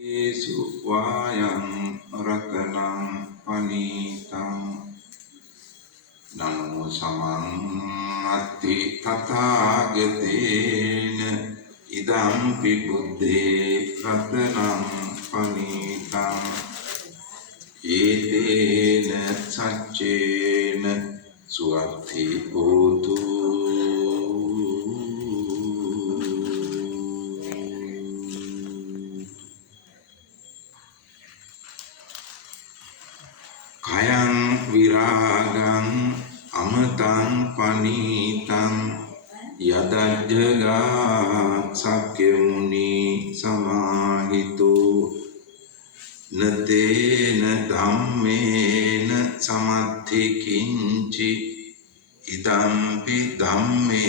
Suwayang ratanang panitang namo samangati tathagatina idampi buddhe ratanang panitang etena saccena suwatti hotu. Kayang viragang amatang panitang yadajjagat sakyamuni samahito natena dhammena samadhi kinci idampi dhamme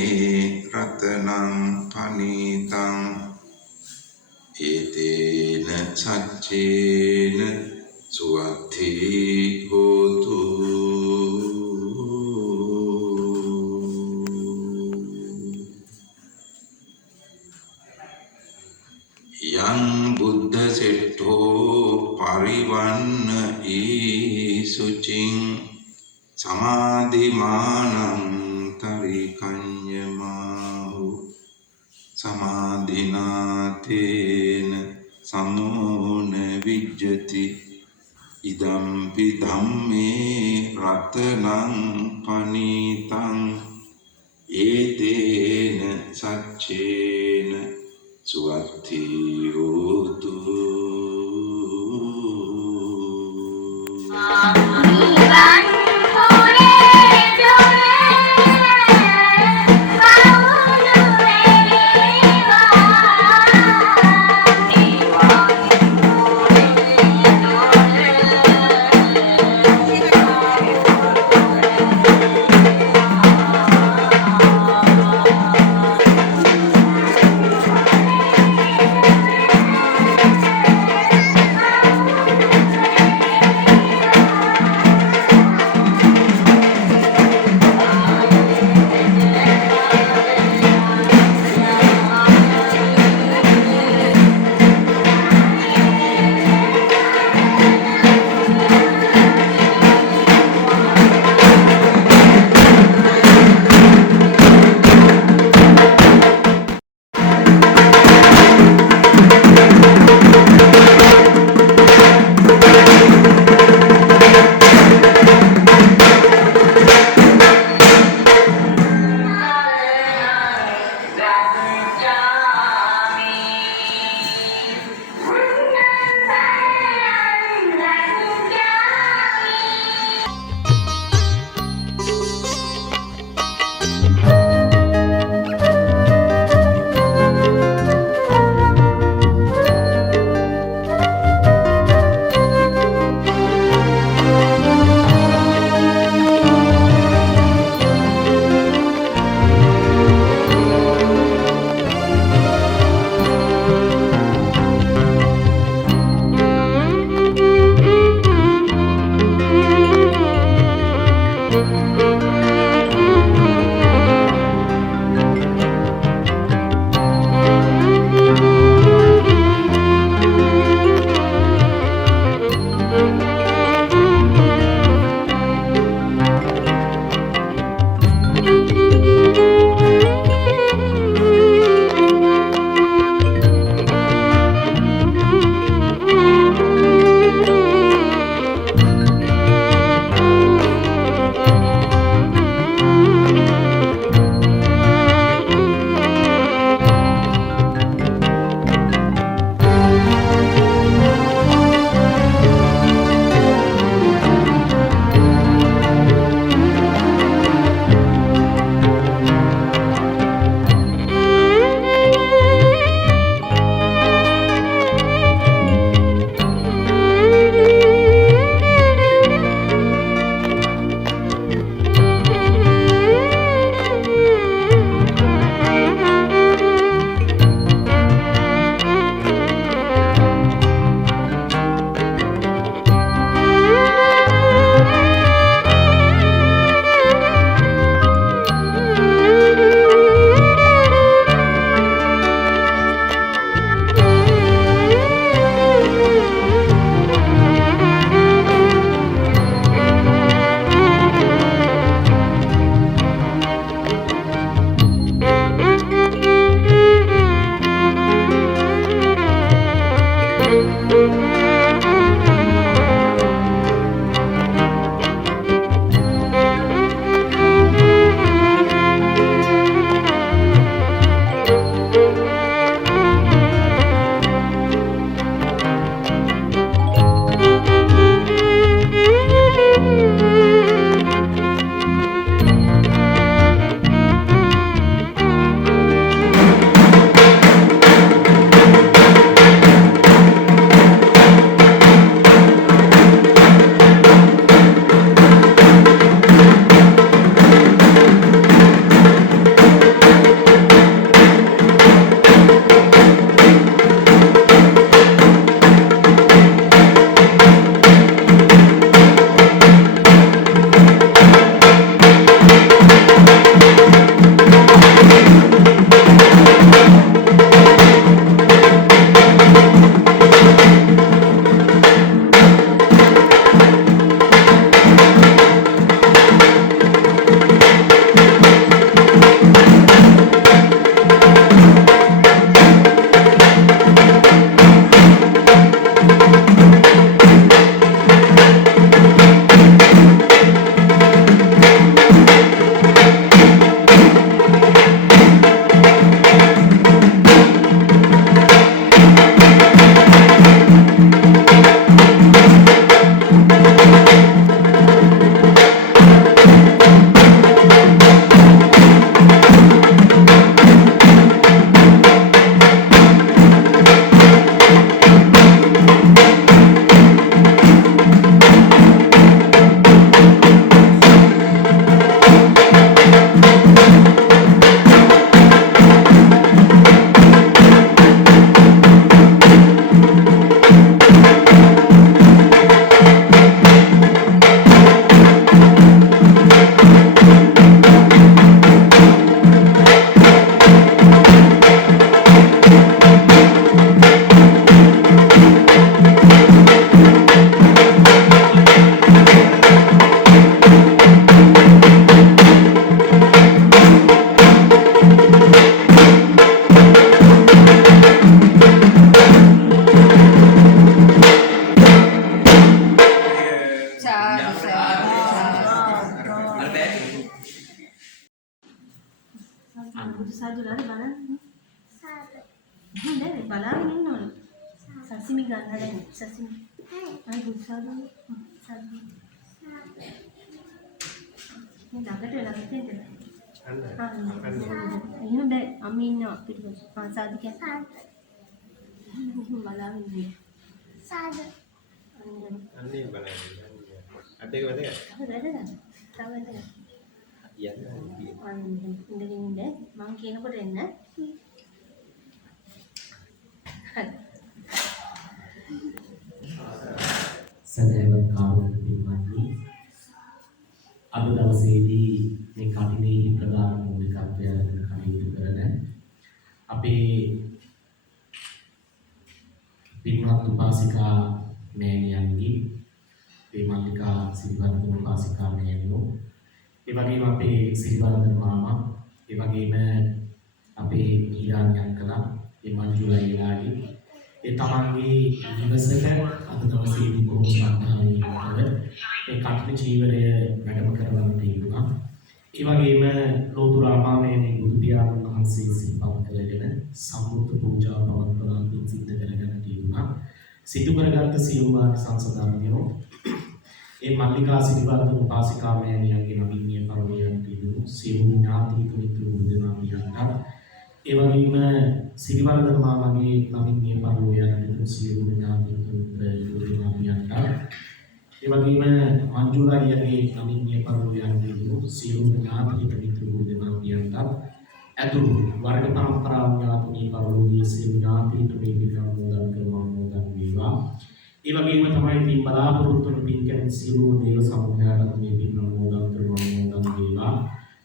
ratanang panitang etena saccena suwatti hotu. Yang buddha setto parivanna isucing samadhimanam tarikanyamahu samadhinatena samona vijjati idampi dhamme ratanang panitang etena saccena suwatti hotu. වෙලාවට බලන්න. නෑ බලාගෙන ඉන්න ඕන. සසිමි ගන්න හදන්නේ. සසිමි. අය දුස්සාදු. සාදු. මේ ළඟට වෙලා මෙතෙන්ද. එහෙනම් බෑ අම්මී ඉන්නවා පිටිපස්ස. සාදු කියන්නේ. බලාගෙන ඉන්න. සාදු. අන්නේ බලන්න. අදේක වැඩ. තව ඉඳගෙන මම කියනකොට එන්න. සදහවත් කාරුණික පින්වත්නි අද දවසේදී මේ කටිනේ ප්‍රධාන මූලිකත්වය අරගෙන කටයුතු කරන අපේ පින්වත් උපාසිකා මෑණියන්ගේ මල්ලිකා සිරිවර්ධන උපාසිකා මෑණියෝ ඒ වගේම අපේ සිරිවර්ධන මාමා ඒ වගේම අපේ ඊරාන් අක්කලා ඒ මංජුලා ඊලාගේ ඒ තමන්ගේ නිවසට අද දවසේදී බොහෝ ශ්‍රද්ධාවෙන් මේ කටින චීවරය වැඩම කරවන්න තිබුණා. ඒ වගේම ලෝතුරා ආමාමයේ බුදු පියාණන් වහන්සේ සිහිපත් කරගෙන සම්මුත පූජා පවත්වලා පින් සිද්ධ කරගෙන තිබුණා. සිදු කරගත් සියලු සංසදානියෝ ඒ මල්ලිකා සිරිවර්ධන උපාසිකා මෑණියන්ගේ නවීනීය පරිවර්තන තිබුණු සියලු ඥාතික මිත්‍ර බුදුදෙනා පියාණන් ඒ වගේම සිරිවර්ධන මාමගේ නවීනීය පරිවර්තන තිබුණු සියලු ඥාතික මිත්‍ර බුදුදෙනා පියාණන් ඒ වගේම මංජුලාගේ නවීනීය පරිවර්තන තිබුණු සියලු ඥාතික මිත්‍ර බුදුදෙනා පියාණන් ඇතුළු වර්ග පරම්පරාව ඥාතිනී පරිවර්තන සියලු ඥාතික මේ පිළිගන්න මොදන් කරනවා මොදන් වේවා. ඒ වගේම තමයි පින් බලාපොරොත්තු වන පින් කැමති සියලු දේව සමූහයාට මේ පින් අනුමෝදන් කරනවා මොදන් වේවා.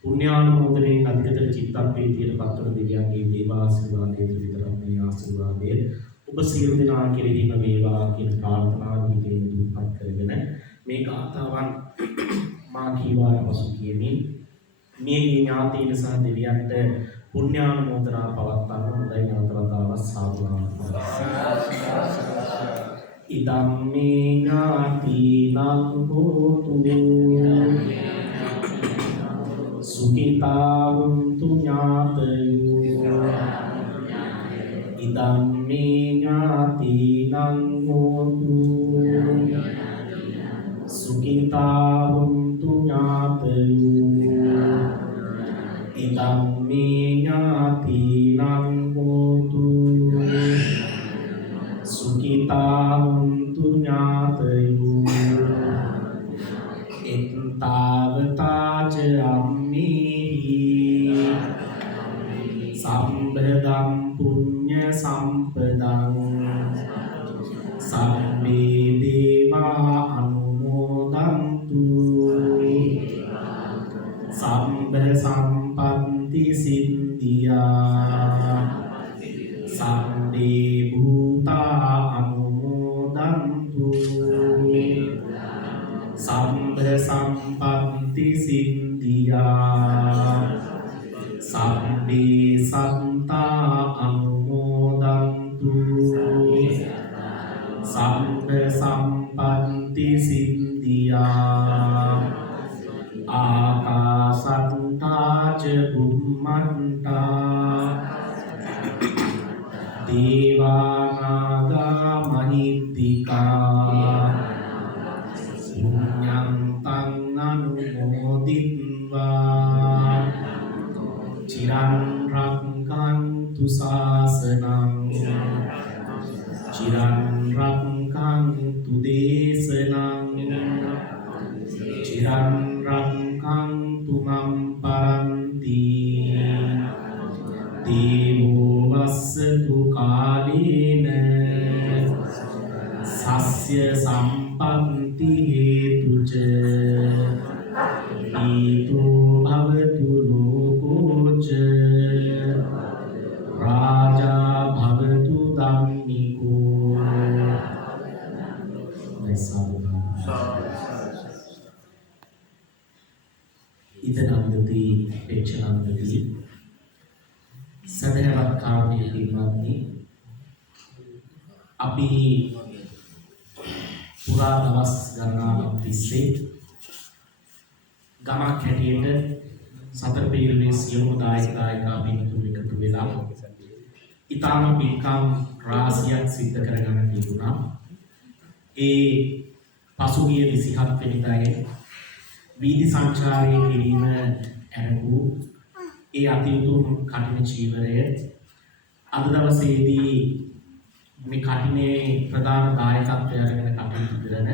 පුණ්‍යානුමෝදනයෙන් අධිකතර චිත්තප්‍රීතියට පත්වන දෙවියන්ගේ දේවාශිර්වාදයේ විතරක් මේ ආශිර්වාදයේ ඔබ සියලු දෙනා කෙරෙහිම වේවා කියන ප්‍රාර්ථනා ගීතයෙන් දුප්පත් කරගෙන මේ ගාථාවන් මා කීවාට පසු කියමින් මේ ඥාතීන් සහ දෙවියන්ට පුණ්‍යානුමෝදනා පවත්වන්න හොඳයි ඥාතවතාව සාදුනාම ඉදම්මේ ඥාතිනං හෝතු සුඛිතාවන්තු ඥාතයෝ ඉදම්මේ ඥාතිනං හෝතු සුඛිතාවන්තු ඥාතයෝ ඉදම්මේ ඥාතිනං හෝතු සුඛිතාවන්තු ඥාතයෝ එත්තාවතාච අම්මේහි සම්බදම් පුඤ්ඤ සම්පදං සම්මේ දේවා අනුමෝදන්තු සම්බ සම්පන්ති සිද්ධියා සම්මේ භූතා අනුමෝදන්තු සම්බ සම්පන්ති සිද්ධියා සම්මේ සත්තා අනුමෝදන්තු සම්බ සම්පන්ති සිද්ධියා ආකාසත්තා ච බුම්මත්තා දේවානාගා මහිද්దికා පුඤ්ඤං තං අනුමෝදිත්වා චිරං රක්ඛන්තු ශාසනං චිරං රක්ඛන්තු දේශනං චිරං රක්ඛන්තු මම් පරන්ති දේවෝ වස්සතු කාලේන සස්ය සම්පන්ති හේතුච ඊතෝ භවතු ලෝකෝච රාජා භවතු ධම්මිකෝ ඉදනන්දති පෙච්චනන්දති සදහවත් කාරණේ පින්වත්නි අපි පුරා දවස් ගණනාවක් තිස්සේ ගමක් හැටියට සතර පීරුවේ සියලුම දායක දායකා පින්තුන් එකතු වෙලා ඊටාම පින්කම් රාශියක් සිද්ධ කරගන්න තිබුණා. ඒ පසුගිය 27 වෙනිදායේ වීදි සංචාරයේ කිරීම ඇරඹු ඒ අතිඋතුම් කඨින චීවරය අද දවසේදී මේ කඨිනේ ප්‍රධාන දායකත්වය අරගෙන කටයුතු කරන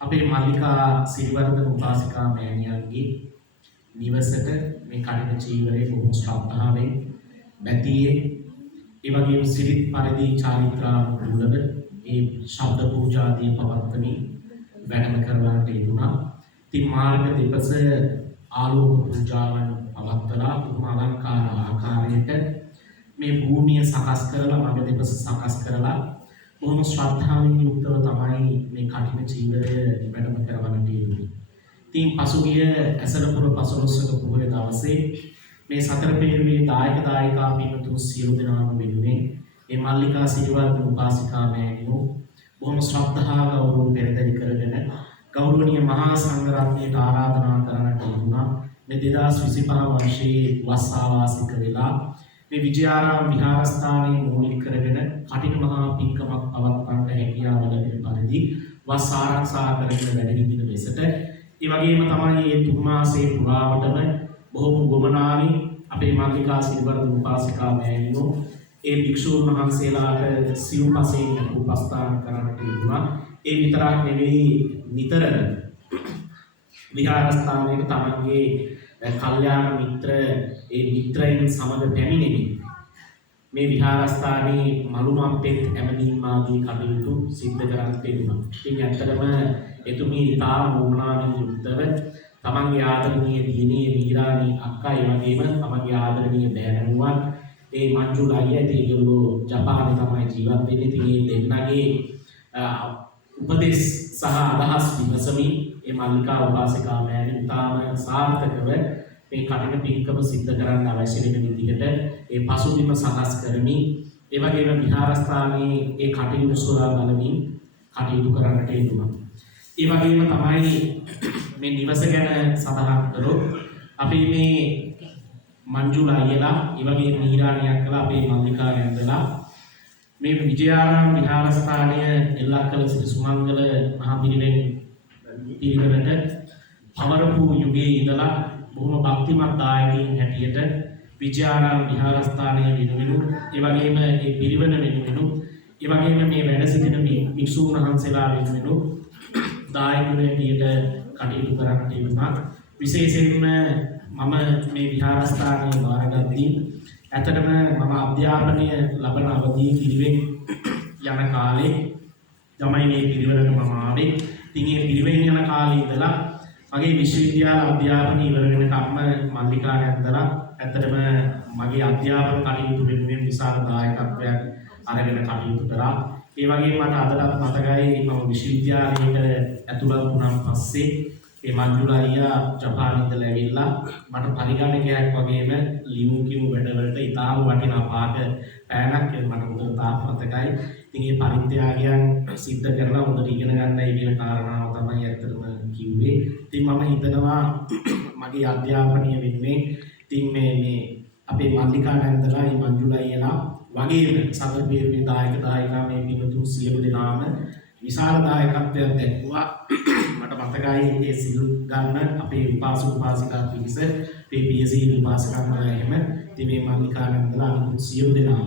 අපේ මල්ලිකා සිරිවර්ධන උපාසිකා මෑණියන්ගේ නිවසට මේ කඨින චීවරය බොහොම ශ්‍රද්ධාවෙන් බැතියේ ඒ වගේම සිරිත් පරිදි චාරිත්‍රානුකූලව ඒ ශබ්ද පූජාදී පවත්වමින් වැඩම කරවන්නට යෙදුණා. ඉතින් මාර්ග දෙපස ආලෝක පූජාවන් පවත්වලා උතුම් අලංකාර ආකාරයට මේ භූමිය සකස් කරලා මඟ දෙපස සකස් කරලා බොහොම ශ්‍රද්ධාවෙන් යුක්තව තමයි මේ කඨින චීවරය වැඩම කරවන්නට යෙදුනේ. ඉතින් පසුගිය ඇසලපුර 15 පොහොය දවසේ මේ සතර පෙරේ දායක දායකා පින්තුන් සියලු දෙනාම වෙනුවෙන් මේ මල්ලිකා සිරිවර්ධන උපාසිකා මෑණියෝ බොහොම ශ්‍රද්ධා ගෞරව පෙරදරි කරගෙන ගෞරවනීය මහා සංඝරත්නයට ආරාධනා කරන්නට යෙදුණා. මේ 2025 වර්ෂයේ වස්සාවාසික වෙලා මේ විජයාරාම විහාරස්ථානයේ මූලික කරගෙන කඨින මහා පින්කමක් පවත්වන්නට හැකියාව ලැබෙන පරිදි වස් ආරක්ෂා කරගෙන වැඩ සිටින ලෙසට ඒ වගේම තමයි මේ 3 මාසයේ පුරාවටම බොහොම ගොමනාවි අපේ මල්ලිකා සිරිවර්ධන උපාසිකා මෑණියෝ ඒ භික්ෂූන් වහන්සේලාට සිව්පසයෙන් උපස්ථාන කරන්නට යෙදුණා. ඒ විතරක් නෙවෙයි නිතරම විහාරස්ථානයේ තමන්ගේ කල්යාණ මිත්‍ර ඒ මිත්‍රයන් සමග පැමිණෙමි මේ විහාරස්ථානයේ මලුමම්පෙත් ඇමදීම් ආදී කටයුතු සිද්ධ කරන්නට යෙදුණා. ඉතින් ඇත්තටම එතුමී තාම වුණාමින් යුක්තව තමන්ගේ ආදරණීය දිනේ මීරානි අක්කා ඒ වගේම තමන්ගේ ආදරණීය බෑණනුවන් ඒ මංජුල අයියා ඒගොල්ලෝ ජපානයේ තමයි ජීවත් වෙන්නේ. ඉතින් මේ දෙන්නගේ උපදේශ සහ අදහස් විමසමින් ඒ මල්ලිකා උපාසිකා මෑණියන් තාම සාර්ථකව මේ කඨින පින්කම සිද්ධ කරන්න අවශ්‍ය වෙන විදිහට ඒ පසුබිම සකස් කරමින් ඒ වගේම විහාරස්ථානයේ ඒ කටයුතු සොයා බලමින් කටයුතු කරන්නට යෙදුණා. ඒ වගේම තමයි මේ නිවස ගැන සඳහන් කරොත් අපි මේ මංජුල අයියලා ඒ වගේම නීරාණියක් කළා අපේ මල්ලිකා නැන්දලා මේ විජයාරාම විහාරස්ථානය එල්ලක්කල සිට සුමංගල මහ පිරිවෙන් පිරිවෙනට පවරපු යුගයේ ඉඳලා බොහොම භක්තිමත් දායකයින් හැටියට විජයාරාම විහාරස්ථානය වෙනුවෙනු ඒ වගේම ඒ පිරිවෙන වෙනුවෙනු ඒ වගේම මේ වැඩ සිටින භික්ෂූන් වහන්සේලා වෙනුවෙනු දායකයන් හැටියට කටයුතු කරන්නට යෙදුණා. විශේෂයෙන්ම මම මේ විහාරස්ථානයේ බාරගත්තී ඇත්තටම මම අධ්‍යාපනය ලබන අවදී පිරිවෙන් යන කාලේ තමයි මේ පිරිවෙනට මම ආවේ. ඉතින් මේ පිරිවෙන් යන කාලේ ඉඳලා මගේ විශ්වවිද්‍යාල අධ්‍යාපනය ඉවර වෙනකම්ම මල්ලිකා නැන්දලා ඇත්තටම මගේ අධ්‍යාපන කටයුතු වෙනුවෙන් විශාල දායකත්වයක් අරගෙන කටයුතු කරා. ඒ වගේම මට අදටත් මතකයි මම විශ්වවිද්‍යාලයට ඇතුළත් වුණාන් පස්සේ ඒ මංජුල අයියා ජපානයේ ඉඳලා ඇවිල්ලා මට පරිගණකයක් වගේම ලියුම් කියමු වැඩවලට ඉතාම වටිනා පාඩ පෑනක් මට හොඳට තාම මතකයි. ඉතින් මේ පරිත්‍යාගයන් සිද්ධ කරලා හොඳට ඉගෙන ගන්නයි කියන කාරණාව තමයි ඇත්තටම කිව්වේ. ඉතින් මම හිතනවා මගේ අධ්‍යාපනය වෙනුවෙන් ඉතින් මේ අපේ මල්ලිකා නැන්දලා මේ මංජුල අයියලා වගේම සතර පෙරේ දායක දායකා මේ පින්තුන් සියලු දෙනාම විශාල දායකත්වයක් දැක්වුවා. මට මතකයි ඒ සිල් ගන්න අපේ උපාසක උපාසිකා පිරිස මේ පියසී උපාසකම්මලා එහෙම ඉතින් මේ මල්ලිකා නැන්දලා අනිත් සියලු දෙනා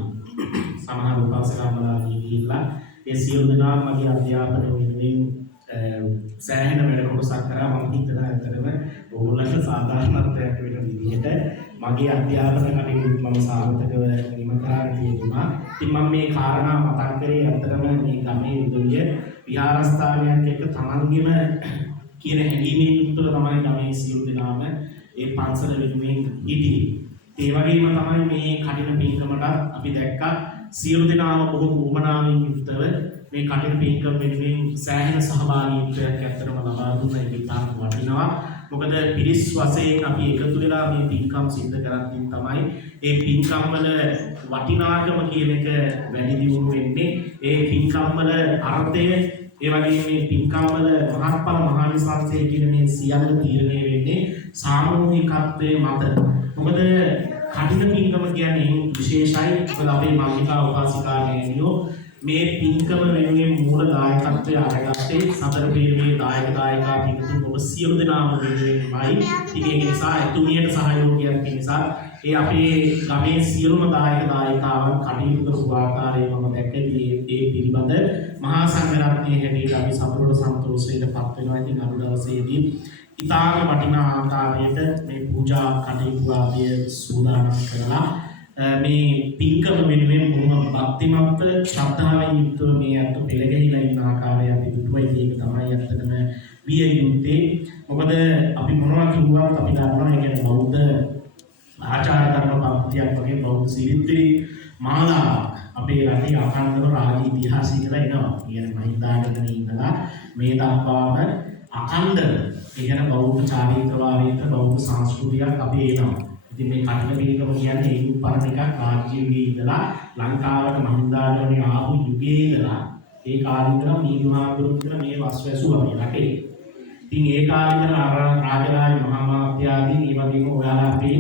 සමහර උපාසකම්මලා ගිහිල්ලා ඒ සියලු දෙනාම මගේ අධ්‍යාපනය වෙනුවෙන් සෑහෙන වැඩ කොටසක් කරා. මම හිතනවා ඇත්තටම ඕගොල්ලන්ට සාධාරණත්වයක් වෙන විදිහට මගේ අධ්‍යාපන කටයුතු මම සාර්ථකව නිම කරන්න තියෙනවා. ඉතින් මම මේ කාරණා මතක් කරේ ඇත්තටම මේ ගමේ උදවිය විහාරස්ථානයක් එක්ක තමන්ගෙම කියන හැඟීමෙන් යුක්තව තමයි ගමේ සියලු දෙනාම ඒ පන්සල වෙනුවෙන් හිටියේ. ඒ වගේම තමයි මේ කඨින පින්කමට අපි දැක්කා සියලු දෙනාම බොහොම උවමනාවෙන් යුක්තව මේ කඨින පින්කම වෙනුවෙන් සෑහෙන සහභාගීත්වයක් ඇත්තටම ලබා දුන්නා. ඒක ඉතාම වටිනවා. මොකද පිරිස් වශයෙන් අපි එකතු වෙලා මේ පින්කම් සිද්ධ කරද්දී තමයි ඒ පින්කම් වල වටිනාකම කියන එක වැඩි දියුණු වෙන්නේ. ඒ පින්කම් වල අර්ථය ඒ වගේම මේ පින්කම් වල මහත්ඵල මහානිසංසය කියන මේ සියල්ල තීරණය වෙන්නේ වෙන්නේ සාමූහිකත්වයේ මත. මොකද කටින පින්කම කියන්නේ විශේෂයි. මොකද අපේ මාමිකා උපාසිකා නේනියෝ මේ පින්කම වෙනුවෙන් මූල දායකත්වය අරගත්තේ සතර පීඨයේ දායක දායකා පින්තුන් ඔබ සියලු දෙනාම වෙනුවෙන්මයි. ඉතින් ඒ නිසා එතුමියට සහයෝගයක් නිසා ඒ අපේ ගමේ සියලුම දායක දායකාවන් කටයුතු කරපු ආකාරය මම දැක්කේ ඒ පිළිබඳ මහා සංඝරත්නයේ හැටියට අපි සතුටට සන්තෝෂයටපත් වෙනවා. ඉතින් අද දවසේදී ඉතාම වටිනා ආකාරයට මේ පූජා කටයුතු ආදිය සූදානම් කරලා මේ පින්කම වෙනුවෙන් බොහොම භක්තිමත් ශ්‍රද්ධාවෙන් යුක්තව මේ අත පෙළගැහිලා ඉන්න ආකාරය අපි දුටුවයි. ඒක තමයි ඇත්තටම විය යුත්තේ. මොකද අපි මොනවා කිව්වත් අපි දන්නවා ඒ කියන්නේ බෞද්ධ ආචාර ධර්ම පද්ධතියක් වගේ බෞද්ධ සිරිත්‍රි මාලාවක් අපේ රටේ අඛණ්ඩව රාජ්‍ය ඉතිහාසය කියලා එනවා. කියන්නේ මහින්දාගමනේ ඉඳලා මේ දක්වාම අඛණ්ඩව කියන බෞද්ධ චාරිත්‍ර වාරිත්‍ර බෞද්ධ සංස්කෘතියක් අපි එනවා. ඉතින් මේ කටින පිළිකම කියන්නේ ඒ උපරණ එකක් රාජ්‍ය යුගයේ ඉඳලා ලංකාවට මහින්දාගමනේ ආපු යුගයේ ඉඳලා ඒ කාලේ ඉඳලා මීදුහාමුදුරුවෝ ඉඳලා මේ වස්වැසුවා මේ රටේ. ඉතින් ඒ කාලේ ඉඳලා රාජරාජ මහා මාත්‍යාදී මේ වගේම ඔයාලා අපේ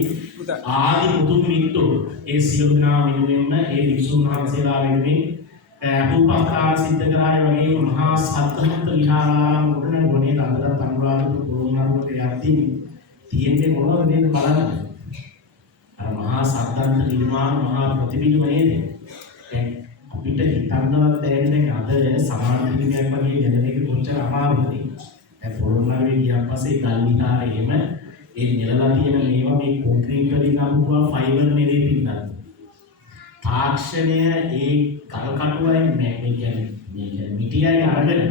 ආදි මුතුන් මිත්තෝ ඒ සියලු දෙනා වෙනුවෙන්ම ඒ විසුණු වහන්සේලා වෙනුවෙන් රූපස්ථාන සිද්ධ කරාය වගේ මහා සත්ත්වන්ත විහාරාරාම ගොඩනගුණේ අදට අනුරාධපුර පොළොන්නරුවට යද්දී තියෙන්නේ මොනවද නේද බලන්න. අර මහා සත්ත්වන්ත නිර්මාණ මහා ප්‍රතිබිම්බයේද දැන් අපිට හිතන්නවත් බැහැ අද සමාන පිළිමයක් වගේ දෙන එක කොච්චර අමාරුද. දැන් පොළොන්නරුවේ ගියන් පස්සේ ගල් විහාරයේම ඒ නෙලලා තියෙන මේවා මේ කොන්ක්‍රීට් වලින් අමුවා ෆයිබර් නෙලේ පින්නත්. තාක්ෂණය ඒ කල් කටුවයි මේ කියන්නේ මිටියයි අරගෙන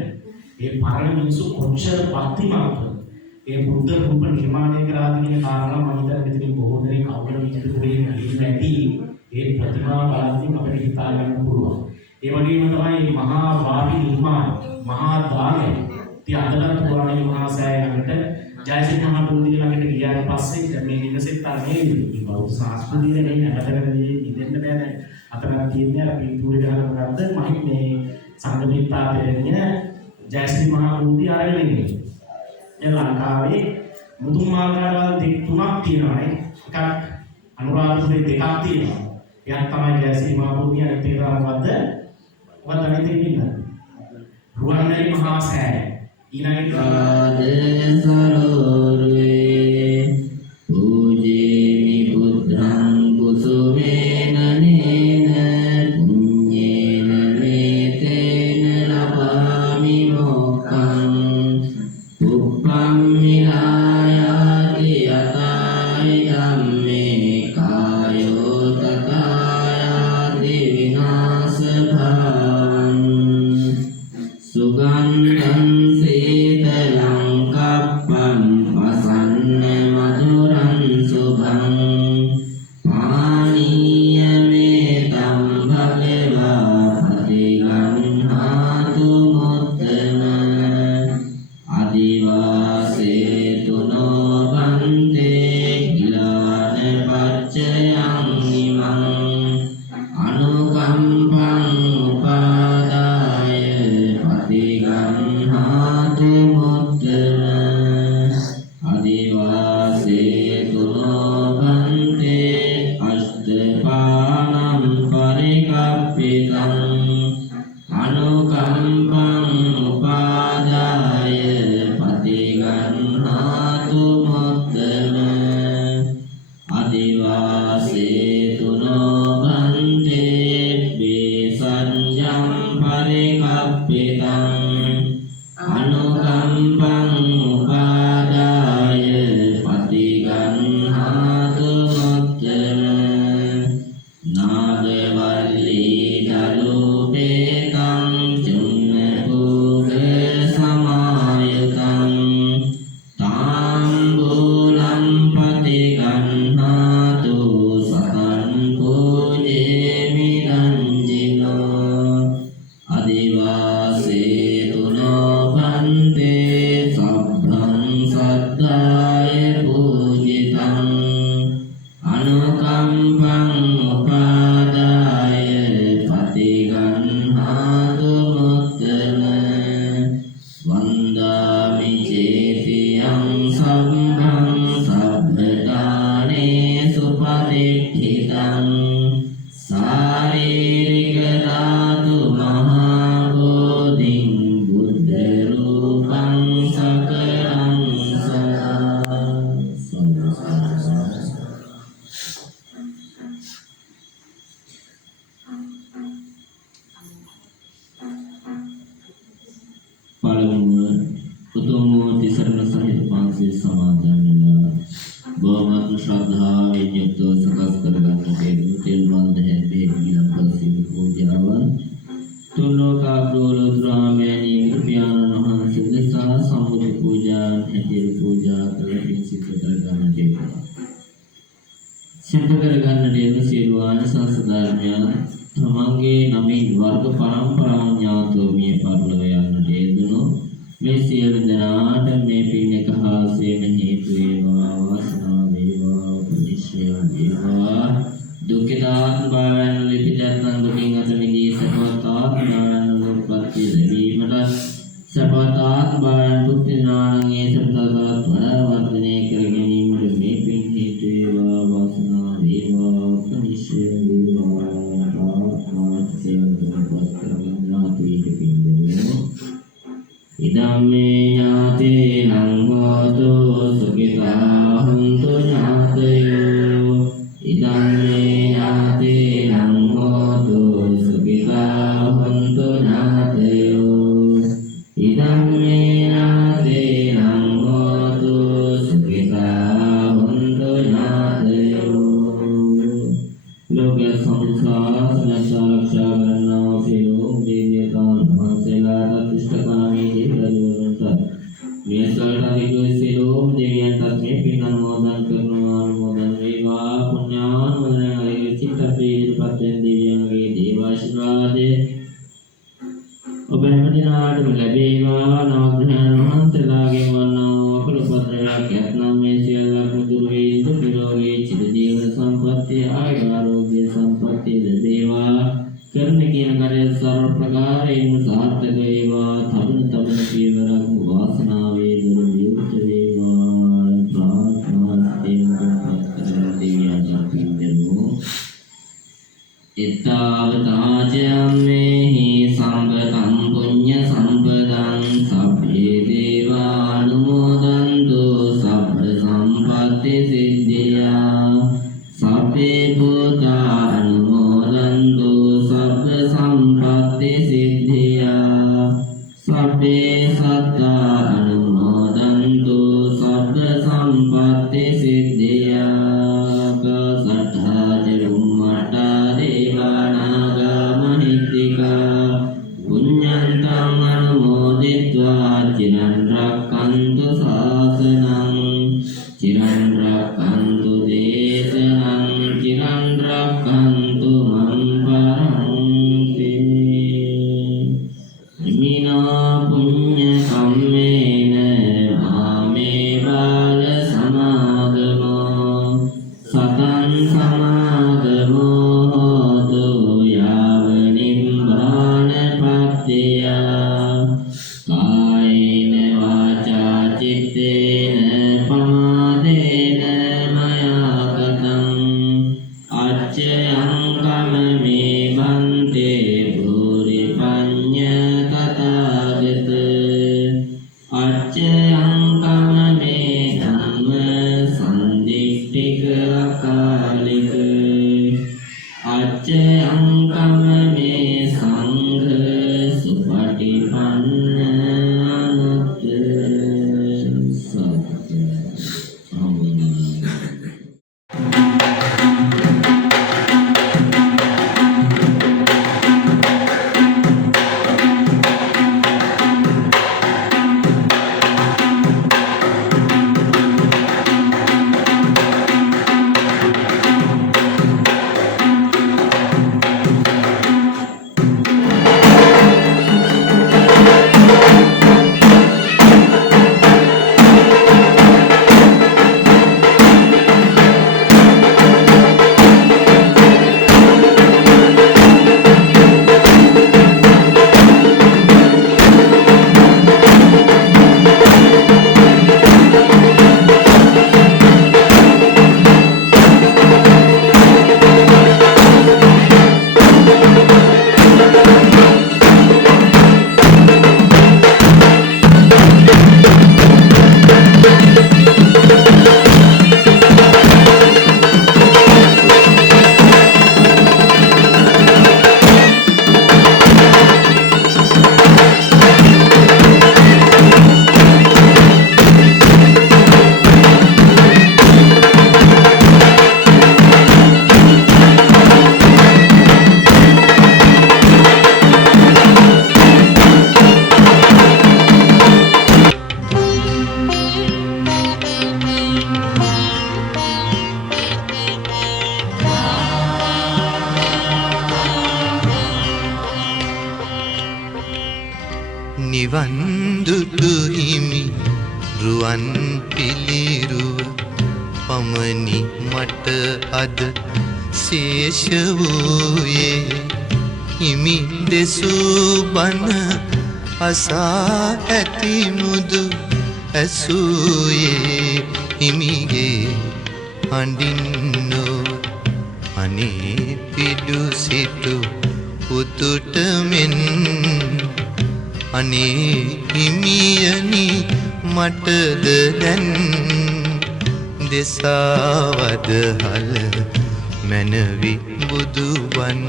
ඒ පරණ මිනිස්සු කොච්චර භක්තිමත්ද ඒ බුද්ධ රූප නිර්මාණය කරලා තියෙන කාරණා මම හිතන්නේ මෙතනින් බොහෝ දෙනෙක් කවුරුන් විදිහට පොරේ නැති ඒ ප්‍රතිමා බලද්දී අපිට හිතා ගන්න පුළුවන්. ඒ වගේම තමයි මහා වාපි නිර්මාණ මහා දාගය ඉතින් අදටත් පුරාණික මහා සෑය ළඟට ජයසිංහ මහ බෝධිය ළඟට ගියාට පස්සේ මේ නිවසෙත් තරමේ බෞද්ධ සංස්කෘතිය නේ නැවතකදී ඉදෙන්න බෑ දැන් අතරක් තියෙන්නේ අර පින්තූරේ ගහන ගත්ත මම මේ සංගමිත්තා පෙරණිය ජයසිංහ මහ බෝධිය ආරගෙන ඉන්නේ. දැන් ලංකාවේ මුතුන් මාකාරවල තුනක් තියෙනවානේ. එකක් අනුරාධපුරේ දෙකක් තියෙනවා. එකක් තමයි ජයසිංහ මහ බෝධිය අනිත් එක තමයි මොකක්ද අනිත් එක ඉන්න රුවන්වැලි මහා සෑය. ඊළඟට සරෝරුවේ පූජේමි බුද්ධං කුසුමේන නේන පුඤ්ඤේන මේතේන ලබාමි මොක්ඛං පුප්පම් මිලායාති යතායි ධම්මේ කායෝ තථායාති විනාශ භාවං සුගන්ධං සීතලං කප්පං පසන්න මధుරං සුභං පානීය මේතං භගවා පටිගන්හාතු මුත්තම අදිවාසේතු නොබන්තේ ගිලාන පච්චයං ඉමං අනුකම්පං උපාදාය පටිගන්හාතු මුත්තම අදිවාසේතු නොබන්තේ අෂ්ඨපානං පරිකප්පිතං අනුකම්පං උපාදාය පටිගන්හාතු මුත්තම අදිවාසේතු නොබන්තේ බේසඤ්ඤං පරිකප්පිතං අනුකම්පං උපාදාය පටිගන්හාතු මුත්තම නා ආගම උතුම් තිසරණ සහිත පන්සිල් සමාදන් වෙලා බොහොමත් ශ්‍රද්ධාවෙන් යුක්තව සකස් කරගන්න හේතු තෙල් බන්ධ හැදී ගිලන් පන්සිල් පූජාවන් තුන් ලෝකාග්‍රෝලෝත්‍රාමේනී කෘපයාණන් වහන්සේ දෙසා සම්බුද්ධ පූජාන් හැටියට පූජා කළ පින් සිද්ධ කරගන්න හේතු සිද්ධ කරගන්න දෙන සියලු ආනිසංස ධර්මයන් තමන්ගේ නමින් වර්ග පරම්පරාවන් ඥාතෝ මේ පරිලව යන්නට යෙදුණු මේ සියලු දෙනාට මේ පින් එක හාසයෙන් හේතු වේවා වාසනාව වේවා උපනිශ්‍රය වේවා දුක්ඛදාත් භාවයන් ලිපිතයන් දුකින් අත මිදී සපතාත් භාවයන් උප්පත්ති ලැබීමට සපතාත් භාවයන් බුද්ධ ඥානයේ සපතාත් වඩා වර්ධනය කර ගැනීමට මේ පින් හේතු වේවා වාසනාව වේවා උපනිශ්‍රය වේවා ඉදම්මේ ඥාතේනං හෝතු සුඛිතා හුන්තු ඥාතයෝ ඉදම්මේ ඥාතේනං හෝතු සුඛිතා හුන්තු ඥාතයෝ ඉදම්මේ ඥාතේනං හෝතු සුඛිතා හුන්තු ඥාතයෝ ලෝක සංසාර සනසාරක්ෂා කරනා සියලු දේවතාවුන් වහන්සේලාට ඉෂ්ඨකාමී දේවදූතන්ට මේසලට අධිගත සියලු දෙවියන්ටත් මේ පින් අනුමෝදන් කරනවා අනුමෝදන් වේවා පුණ්‍යානුමෝදනය හරි චිත්ත ප්‍රීතිපත් වෙන දෙවියන්ගේ දේවාශිර්වාදය ඔබ හැමදිනාටම ලැබේවා නවග්‍රහයන් වහන්සේලාගේ වන්නා අපලපත්‍රයක් යත්නම් මේ සියල්ලක්ම දුරු වේ නිරෝගී චිර ජීවන සම්පත්තිය ආයුරෝග්‍ය සම්පත්තිය ලැබේවා කරන කියන කාර්ය සර්ව ප්‍රකාරයෙන්ම සාර්ථක වේවා තබන පියවරක් වාසනාවේ දුර විවෘත වේවා ප්‍රාර්ථනා දෙවියන්ට පින්දෙමු එත්තාවතාචයම්මේහි සම්පතං පුඤ්ඤ සම්පදං සබ්බේ දේවානුමෝදන්තු සබ්බ සම්පත්ති සිද්ධියා සබ්බේ භූතානුමෝදන්තු සබ්බ සම්පත්ති සිද්ධියා සබ්බේ සත්තානුමෝදන්තු සබ්බ සම්පත්ති සිද්ධියා සත්තා චුම්මට්ටා දේවානාගා මහිත්‍තිකා පුඤ්ඤන්තං අනුමෝදිत्वा චිරන් රක්ඛන්තු ශාසනං චිරන් රක්ඛන්තු දේශනං චිරන් රක්ඛන්තු මං පරන්ති ඉමිනා පුඤ්ඤ කම්මේන ආමේ බාල සමාගමෝ සතං සමාගමෝ හෝතු යාව නිම්බාන පත්තියා කායේන වාචා චිත්තේන පමාදේන මයා කතං අච්චයං කමමේ බන්තේ භූරි පඤ්ඤ තථාගත අච්චයං කමමේ ධම්ම සම්දිට්ඨික අකාලික අච්චයං කමමේ සංඝ සුපටිපන්න අනුත්තර සත්‍ය නිවන් දුටු හිමි රුවන් පිළිරුව පමණි මට අද ශේෂ වූයේ හිමි දෙසූ බණ අසා ඇති මුදු ඇසූයේ හිමිගේ අඬින්නෝ අනේ පිඩු සිටු පුතුට මෙන් අනේ හිමියනි මටද දැන් දෙසාවද හල මැනවි බුදුබණ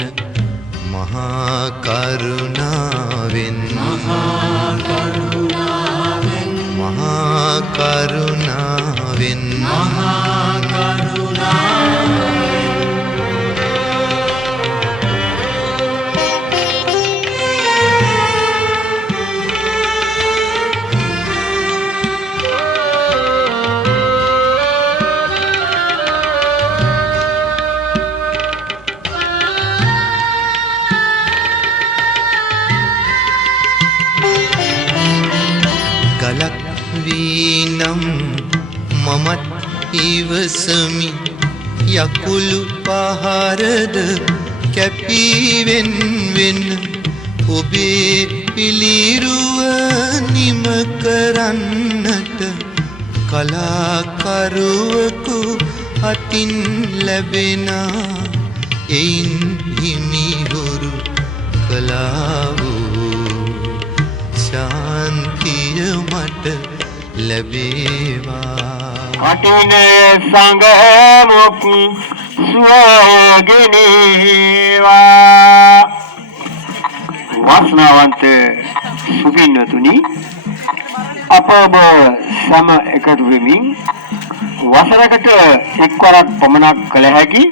මහා කරුණාවෙන් මහා කරුණාවෙන් මහා කරුණාවෙන් මහා කරුණාවෙන් ගලක් වීනම් මමත් ඉවසමි යකුළු පහරද කැපීවෙන් වෙන ඔබේ පිළිරුව නිම කරන්නට කලාකරුවකු අතින් ලැබෙනා එයින් හිමිහුරු කලා වූ ශාන්තිය මට ලැබේවා කටින සංගමුක් සුවගෙනේවා වාසනාවන්ත සුපින්නතුනි අප ඔබ සම එකතු වෙමින් වසරකට එක්වරක් පමණක් කළ හැකි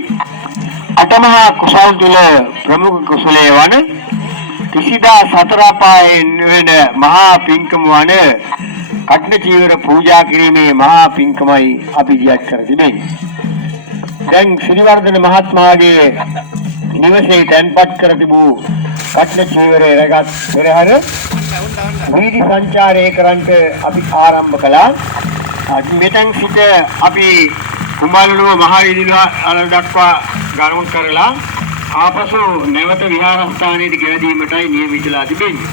අටමහා කුසල් තුල ප්‍රමුඛ කුසලයේ වන කිසිදා සතර පායෙන් වෙන මහා පින්කම වන කට්න චීවර පූජා කිරීමේ මහා පින්කමයි අපි දියත් කර තිබෙන්නේ. දැන් ශ්‍රීවර්ධන මහත්මයාගේ නිවසේ තැන්පත් කර තිබූ කට්න චීවරයේ රැගත් පෙරහැර වීදි සංචාරය කරන්නට අපි ආරම්භ කළා. මෙතෙන් සිට අපි කුඹල්ලුව මහා විදුහල දක්වා ගමන් කරලා ආපසු නැවත විහාරස්ථානයේ ගෙවදීමටයි නියමිතලා තිබෙන්නේ.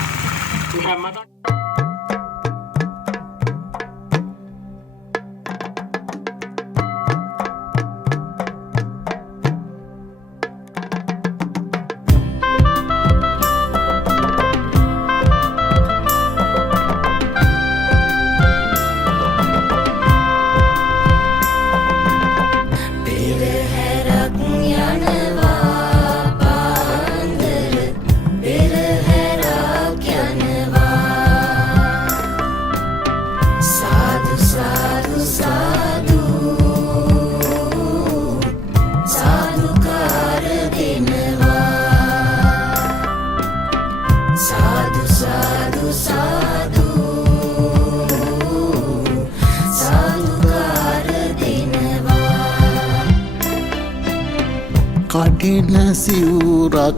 කටින සිවුරක්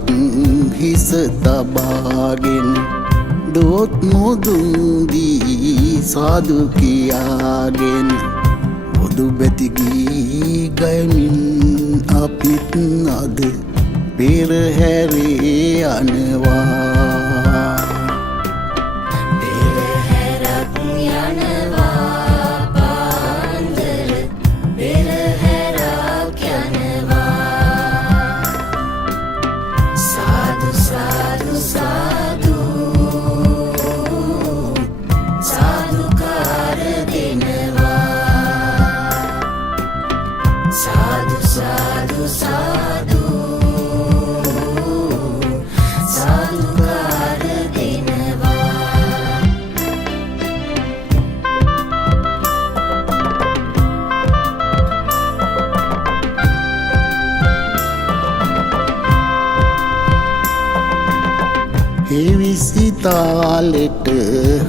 හිස තබාගෙන දොත් මුදුන් දී සාදු කියාගෙන බුදු බැති ගී ගයමින් අපිත් අද පෙරහැරේ යනවා පෙරහැරක් යනවා පාන්දර පෙරහැරක් යනවා සාදු සාදු සාදු සාදුකාර දෙනවා සාදු සාදු සාදු සාදුකාර දෙනවා හිවිසි තාලෙට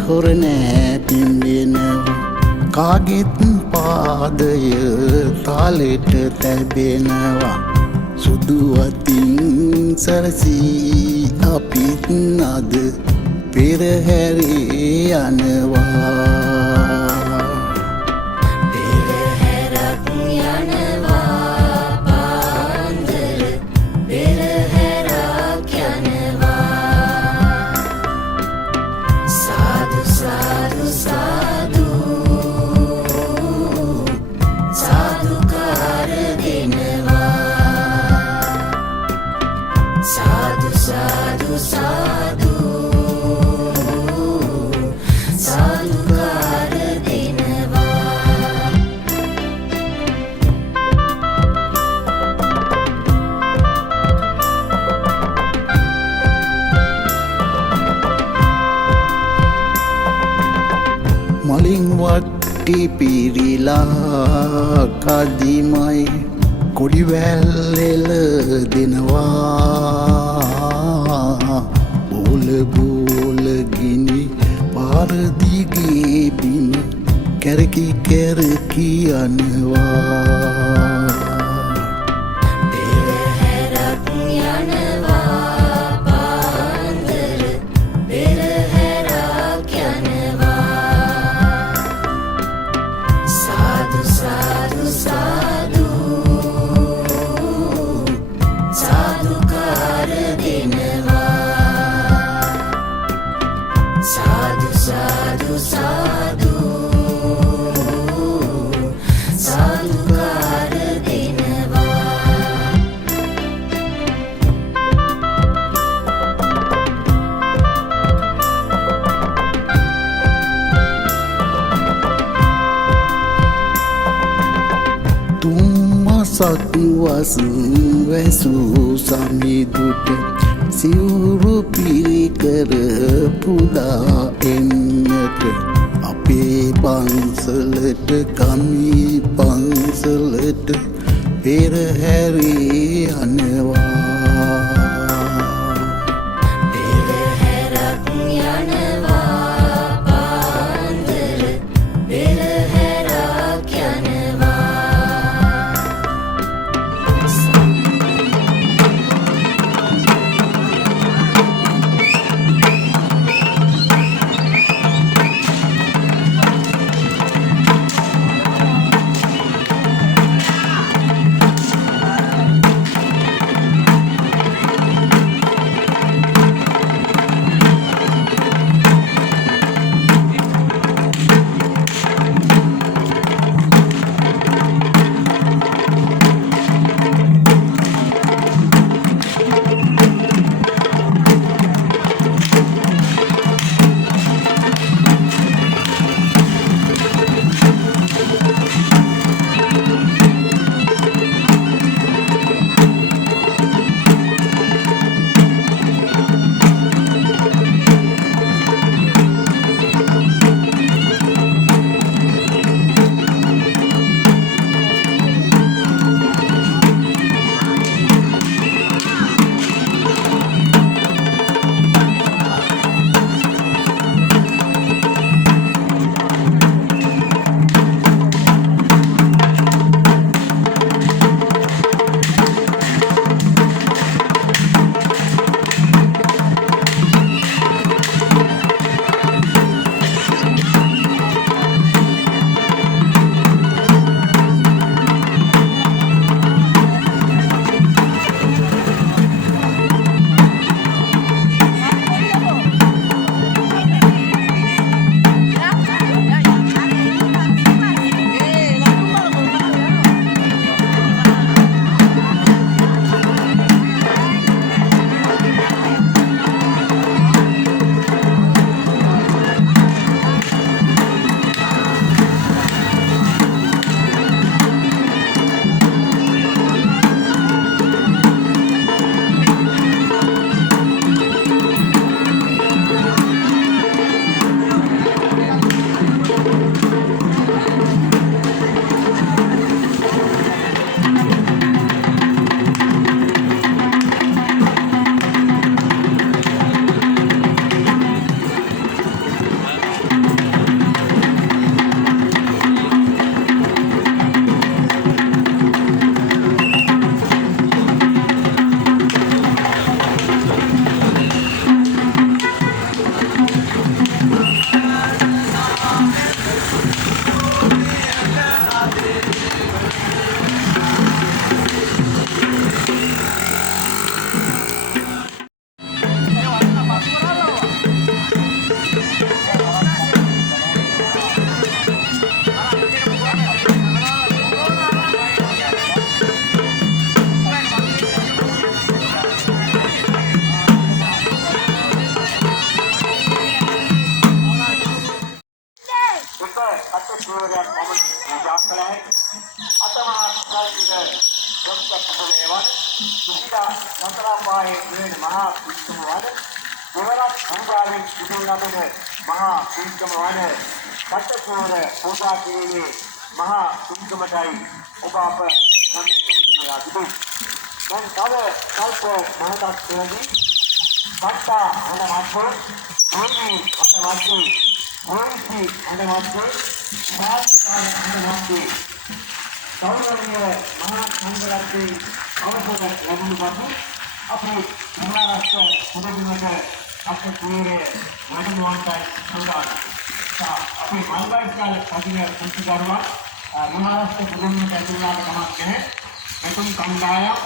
හොරනෑ පිම්බෙනවා කාගෙත් පාදය තාලෙට තැබෙනවා සුදු අතින් සරසී අපිත් අද පෙරහැරේ යනවා පෙරහැරක් යනවා පාන්දර පෙරහැරක් යනවා සාදු සාදු සාදු සාදුකාර දෙනවා සාදු සාදු සාදු සාදුකාර දෙනවා මලින් වට්ටි පිරිලා කදිමයි කොඩිවැල්ලෙල දෙනවා බෝල බෝල ගිනි පාරදිගේ බිම කැරකි කැරකි යනවා පෙරහැරක් යනවා පාන්දර පෙරහැරක් යනවා සාදු සාදු සාදු සාදුකාර දෙනවා සාදු සාදු සාදු සාදුකාර දෙනවා තුම්මසක් වස් වැසූ සමිදුට සිවුරු පිරිකර පුදා එන්නට අපේ පන්සලට කමි පන්සලට පෙරහැරේ යනවා පෙරහැරක් යනවා පාන්දර පෙරහැරක් යනවා සතරපායේ වෙන මහා පින්කම වන දෙවරක් සංගාවෙන් සිදු ලබන මහා පින්කම වන කටකෝර පූජා කිරීමේ මහා පින්කමටයි ඔබ අප සමේ තුන්දෙනා තිබෙනවා. දැන් තව කල්ප මොහොතක් තුළදී සත්තා හඬවත්ව ඕනි හඬවත්ව ඕනි හඬවත්ව සාස්කාර හඬවත්ව සෞරවීය මහා සංඝරත්නයේ අවසර ලැබුණු පසු අපේ මහාරාෂ්ට්‍ර පොදුමකට අපේ කුලේ වඩමුවන්ටයි සඳහන්. අපේ මල්වයිස්කාල පදින කුංචිකරුවා මහාරාෂ්ට්‍ර පොදුමකට ඇතුළාට කමක් නැහැ. මෙතුන් කණ්ඩායම්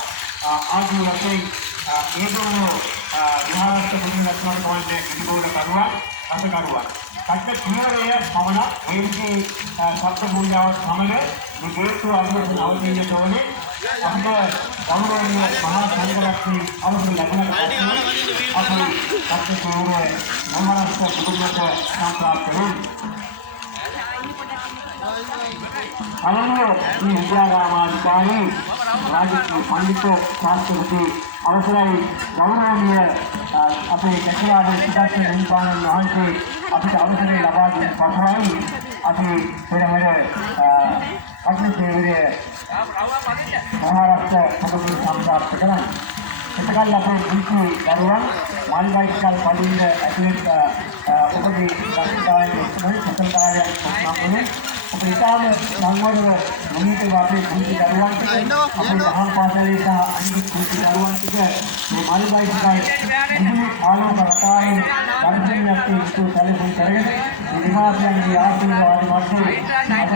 ආදී වශයෙන් ඒගොල්ලෝ මහාරාෂ්ට්‍ර පොදුමකට කවන්නේ කිසිබෝල කරුවා රසකරුවා. කච්ච කුලයේ පවන එයින්ගේ සත්‍ය පූජාව සමග මේ හේතු අනුව අවදීන තෝනේ අපේ ගෞරවනීය මහා සංඝරත්නයේ අවසර ලැබුණ අපේ සත්‍ය කුලයේ මහාරාෂ්ට්‍ර පොදුමකට සම්ප්‍රාප්ත වෙනවා. අනන්‍ය විද්‍යාරාමාධිකාරී රාජකීය පඬිතු ශාස්ත්‍රපති අවසරයි ගෞරවනීය අපේ කැටියාගේ සිතාක්ෂර නිපාණන් වහන්සේ අපිට අවසරය ලබා දුන් පසුයි අපි පෙරහැර අග්නිසේවයේ මහාරාෂ්ට්‍ර පොදුම සම්ප්‍රාප්ත කරනවා. එතකල් අපේ දීපු දරුවන් මල්වයිස්කල් පදින්න ඇතුළත් ඔබගේ දක්ෂතාවයෙන් උත්සාහය සතන්කාරයක් සම්මානනේ අපේ තාම සංවර්ධන මොනිටේ අපේ කුංචි දරුවන්ට අපේ මහා පාසලේ සහ අනිත් කුංචි දරුවන්ට මේ මල්වයිස්කල් මුළු ආලෝක රටාවේ ගණනයක් ඉස්තු සැලසුම් කරගෙන මේ විමාසයන්ගේ ආශිර්වාද මැද්දේ අප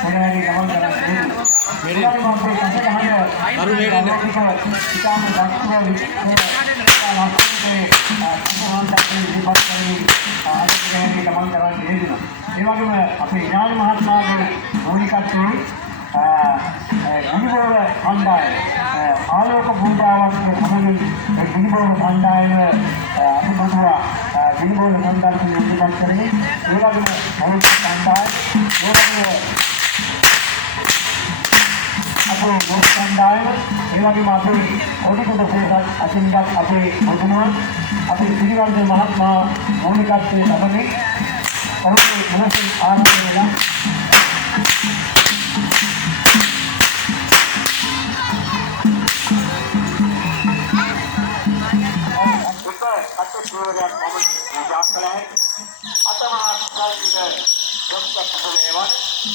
පොළොවේ ගමන් කරන්නේ. මෙලොව අපේ කසගහන කරු වේදනේ ඉතාම දක්ෂව ඒ වගේම අපේ ඥාන මහත්මයාගේ මූලිකත්වයේ ගිනිබෝල කණ්ඩායම ආලෝක පූජාවක් සමගින් ගිනිබෝල කණ්ඩායම අපිටුවා ගිනිබෝල කණ්ඩායම ඉදිරිපත් කරේ. ඒ වගේම මූලික කණ්ඩායම ඒ වගේම අපේ මොහොත කණ්ඩායම ඒ වගේම අපේ ඔඩිකොට සේකත් අසින්ගත් අපේ මුදුනුවන් අපේ පිළිවර්ධන මහත්මයා මූලිකත්වයේ ලබන්නේ ඔහුගේ මනසින් ආරම්භ වෙලා අතෝරයක් මොකද යාත්‍රාවේ අතමාස්කාරයේ සම්පූර්ණේවන්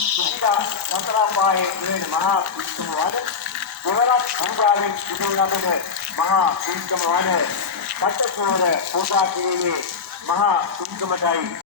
සුඛිතා සතරපායේ වෙන මහා පින්කම වන දෙවරක් සංගාවෙන් සිදු ලබන මහා පින්කම වන කටකෝර පූජා කිරීමේ මහා පින්කමටයි